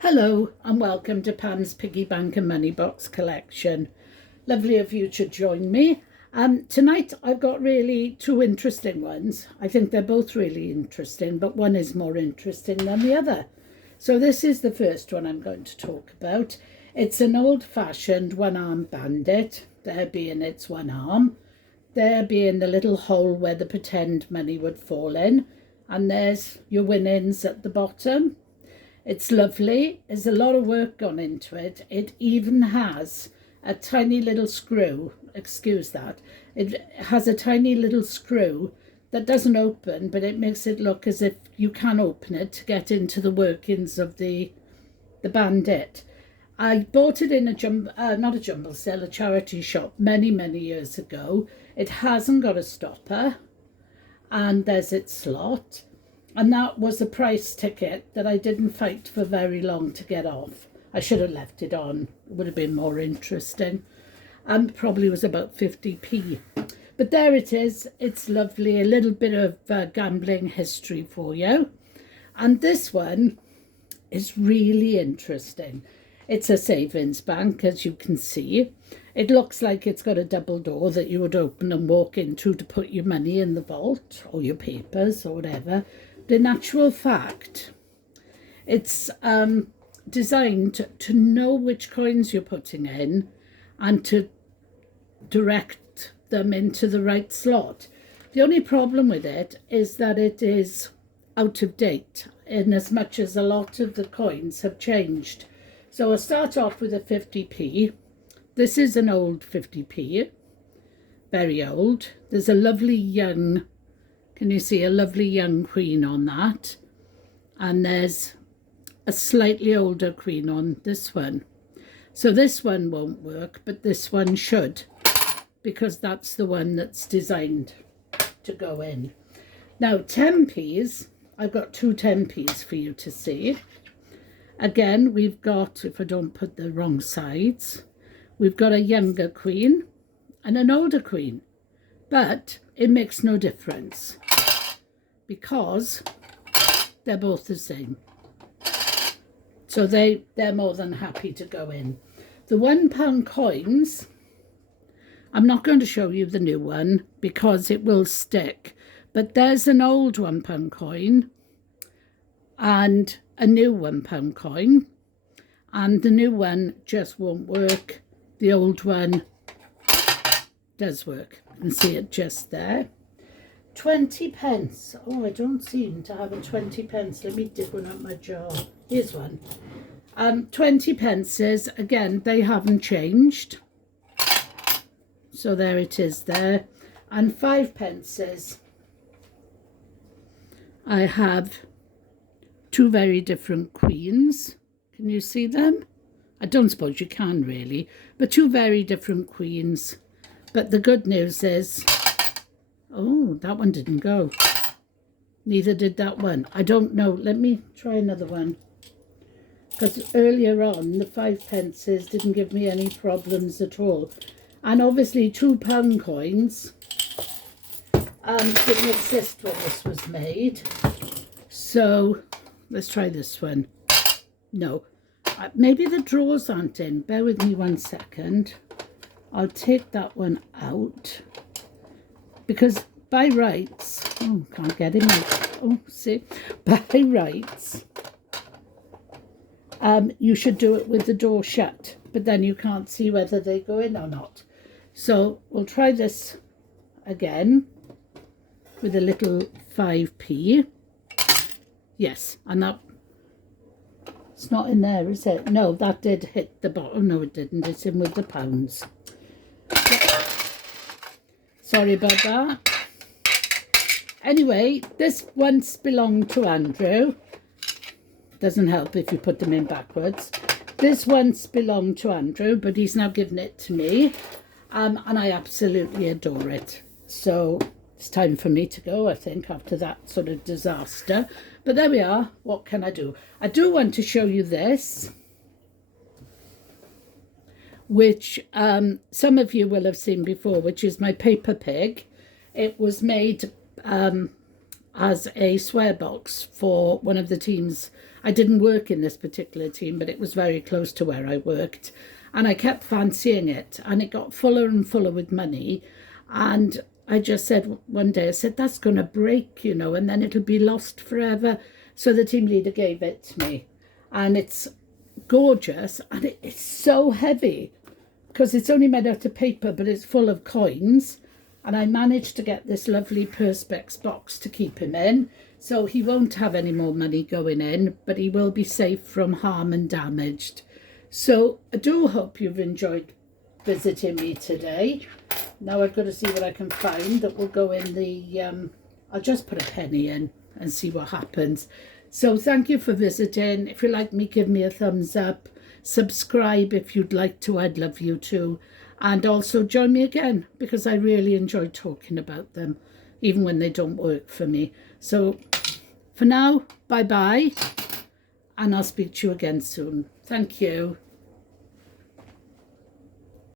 Hello and welcome to Pam's Piggy Bank and Money Box collection. Lovely of you to join me. Tonight I've got really two interesting ones. I think they're both really interesting, but one is more interesting than the other. So this is the first one I'm going to talk about. It's an old-fashioned one-arm bandit, there being its one arm, there being the little hole where the pretend money would fall in, and there's your winnings at the bottom. It's lovely. There's a lot of work gone into it. It even has a tiny little screw. Excuse that. It has a tiny little screw that doesn't open, but it makes it look as if you can open it to get into the workings of the bandit. I bought it in not a jumble sale, a charity shop many years ago. It hasn't got a stopper, and there's its slot. And that was a price ticket that I didn't fight for very long to get off. I should have left it on. It would have been more interesting. Probably was about 50p. But there it is. It's lovely. A little bit of gambling history for you. And this one is really interesting. It's a savings bank, as you can see. It looks like it's got a double door that you would open and walk into to put your money in the vault or your papers or whatever. In actual fact, it's designed to know which coins you're putting in and to direct them into the right slot. The only problem with it is that it is out of date, in as much as a lot of the coins have changed. So I'll start off with a 50p. This is an old 50p, very old. There's a lovely young, can you see a lovely young queen on that? And there's a slightly older queen on this one. So this one won't work, but this one should, because that's the one that's designed to go in. Now 10p's, I've got two 10p's for you to see. Again, we've got, if I don't put the wrong sides, we've got a younger queen and an older queen, but it makes no difference because they're both the same. So they're more than happy to go in. The £1 coins, I'm not going to show you the new one because it will stick, but there's an old £1 coin and a new £1 coin, and the new one just won't work. The old one does work. You can see it just there. 20p. Oh, I don't seem to have a 20p. Let me dig one up my jar. Here's one. 20p, again, they haven't changed. So there it is there. And 5p. I have two very different queens. Can you see them? I don't suppose you can really, but two very different queens. But the good news is, oh, that one didn't go. Neither did that one. I don't know. Let me try another one. Because earlier on, the 5p didn't give me any problems at all. And obviously £2 coins didn't exist when this was made. So let's try this one. No. Maybe the drawers aren't in. Bear with me 1 second. I'll take that one out. Because by rights, oh, can't get him out. Oh, see, by rights, you should do it with the door shut, but then you can't see whether they go in or not. So we'll try this again with a little 5p. Yes, and that, it's not in there, is it? No, that did hit the bottom. No, it didn't. It's in with the pounds. Sorry about that. Anyway, this once belonged to Andrew. Doesn't help if you put them in backwards. This once belonged to Andrew, but he's now given it to me. And I absolutely adore it. So it's time for me to go, I think, after that sort of disaster. But there we are. What can I do? I do want to show you this, which some of you will have seen before, which is my paper pig. It was made as a swear box for one of the teams I didn't work in this particular team, but it was very close to where I worked. And I kept fancying it, and it got fuller and fuller with money. And I just said one day, I said, that's going to break, you know, and then it'll be lost forever. So the team leader gave it to me. And it's gorgeous, and it's so heavy because it's only made out of paper, but it's full of coins. And I managed to get this lovely Perspex box to keep him in. So he won't have any more money going in, but he will be safe from harm and damaged. So I do hope you've enjoyed visiting me today. Now I've got to see what I can find that will go in the, I'll just put a penny in and see what happens. So thank you for visiting. If you like me, give me a thumbs up. Subscribe if you'd like to. I'd love you to. And also join me again, because I really enjoy talking about them, even when they don't work for me. So for now, bye-bye. And I'll speak to you again soon. Thank you.